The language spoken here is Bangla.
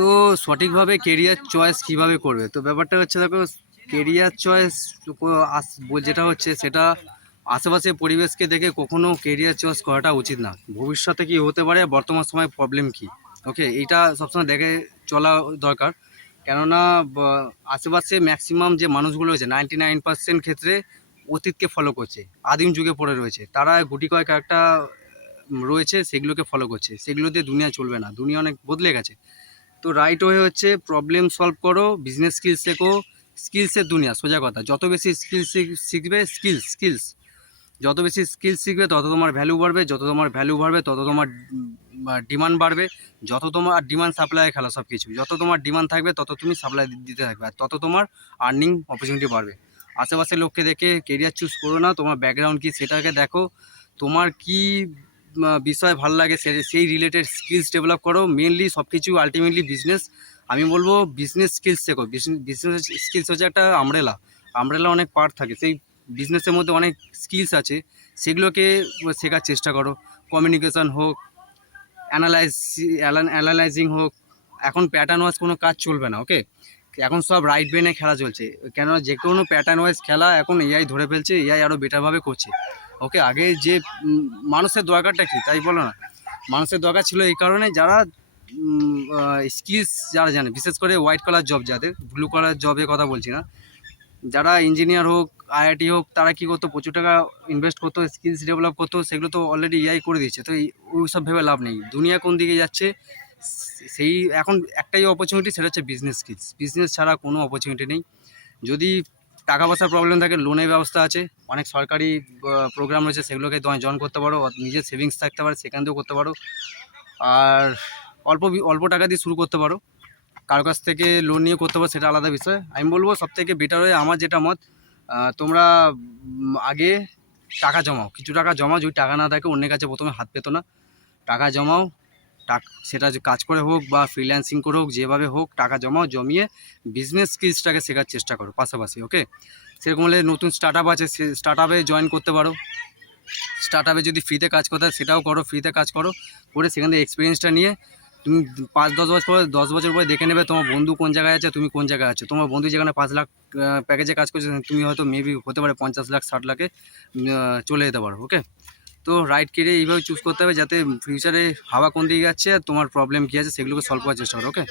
তো সঠিকভাবে কেরিয়ার চয়েস কিভাবে করবে? তো ব্যাপারটা হচ্ছে, দেখো, কেরিয়ার চয়েস যেটা হচ্ছে সেটা আশেপাশে পরিবেশকে দেখে কখনো কেরিয়ার চয়েস করাটা উচিত না। ভবিষ্যতে কি হতে পারে, বর্তমান সময় প্রবলেম কি, ওকে, এইটা সবসময় দেখে চলা দরকার। কেননা আশেপাশে ম্যাক্সিমাম যে মানুষগুলো রয়েছে 99% ক্ষেত্রে অতীতকে ফলো করছে, আদিম যুগে পড়ে রয়েছে। তারা গুটি কয়েক একটা রয়েছে, সেগুলোকে ফলো করছে। সেগুলোতে দুনিয়া চলবে না, দুনিয়া অনেক বদলে গেছে। তো রাইট ওয়ে হচ্ছে প্রবলেম সলভ করো, বিজনেস স্কিলস শেখো। স্কিলসের দুনিয়া, সোজা কথা। যত বেশি স্কিলস শিখবে, স্কিলস যত বেশি স্কিলস শিখবে তত তোমার ভ্যালু বাড়বে, যত তোমার ভ্যালু বাড়বে তত তোমার ডিমান্ড বাড়বে। যত তোমার ডিমান্ড সাপ্লাই খেলা সব কিছু, যত তোমার ডিমান্ড থাকবে তত তুমি সাপ্লাই দিতে থাকবে, আর তত তোমার আর্নিং অপরচুনিটি বাড়বে। আশেপাশের লোককে দেখে কেরিয়ার চুজ করো না, তোমার ব্যাকগ্রাউন্ড কী সেটাকে দেখো। তোমার কি বিষয় ভালো লাগে সেই রিলেটেড স্কিলস ডেভেলপ করো। মেনলি সব কিছু আলটিমেটলি বিজনেস। আমি বলবো বিজনেস স্কিলস শেখো। বিজনেস স্কিলস হচ্ছে একটা আমব্রেলা অনেক পার্ট থাকে, সেই বিজনেসের মধ্যে অনেক স্কিলস আছে, সেগুলোকে শেখার চেষ্টা করো। কমিউনিকেশন হোক, অ্যানালাইজিং হোক। এখন প্যাটার্ন ওয়াইজ কোনো কাজ চলবে না, ওকে। এখন সব রাইট ব্রেনে খেলা চলছে, কেননা যে কোনো প্যাটার্ন ওয়াইজ খেলা এখন এআই ধরে ফেলছে, এআই আরও বেটারভাবে করছে, ওকে। আগে যে মানুষের দরকারটা কী তাই বলো না, মানুষের দরকার ছিল এই কারণে যারা স্কিলস যারা জানে, বিশেষ করে হোয়াইট কলার জব, যাদের ব্লু কলার জবের কথা বলছি না, যারা ইঞ্জিনিয়ার হোক, আইআইটি হোক, তারা কী করতো, প্রচুর টাকা ইনভেস্ট করতো, স্কিলস ডেভেলপ করতো। সেগুলো তো অলরেডি এআই করে দিচ্ছে। তো ওই সব ভেবে লাভ নেই। দুনিয়া কোন দিকে যাচ্ছে, সেই এখন একটাই অপরচুনিটি, সেটা হচ্ছে বিজনেস স্কিলস। বিজনেস ছাড়া কোনো অপরচুনিটি নেই। যদি টাকা পয়সার প্রবলেম থাকে, লোনের ব্যবস্থা আছে, অনেক সরকারি প্রোগ্রাম রয়েছে, সেগুলোকে জয়েন করতে পারো। নিজের সেভিংস থাকতে পারে, সেখান থেকেও করতে পারো। আর অল্প টাকা দিয়ে শুরু করতে পারো, কারো কাছ থেকে লোন নিয়ে করতে পারো, সেটা আলাদা বিষয়। আমি বলবো সবথেকে বেটার হয়ে, আমার যেটা মত, তোমরা আগে টাকা জমাও, কিছু টাকা জমাও। যদি টাকা না থাকে, অন্যের কাছে প্রথমে হাত পেতো না। টাকা জমাও, সেটা কাজ করে হোক বা ফ্রিল্যান্সিং করে হোক, যেভাবে হোক টাকা জমাও, জমিয়ে বিজনেস স্কিলসটাকে শেখার চেষ্টা করো পাশাপাশি, ওকে। সেরকম হলে নতুন স্টার্ট আপ আছে, সে স্টার্ট আপে জয়েন করতে পারো। স্টার্ট আপে যদি ফ্রিতে কাজ করতে হয় সেটাও করো, ফ্রিতে কাজ করো, করে সেখান থেকে এক্সপিরিয়েন্সটা নিয়ে তুমি 5-10 বছর পরে দেখে নেবে তোমার বন্ধু কোন জায়গায় আছে, তুমি কোন জায়গায় আছো। তোমার বন্ধু যেখানে 5 লাখ প্যাকেজে কাজ করছে, তুমি হয়তো মেবি হতে পারে 50 লাখ 60 লাখে চলে যেতে পারো, ওকে। তো রাইট কেরিয়ার এইভাবে চুজ করতে হবে, যাতে ফিউচারে হাওয়া কোন দিকে যাচ্ছে আর তোমার প্রবলেম কী আছে সেগুলোকে সলভ করার চেষ্টা করো, ওকে।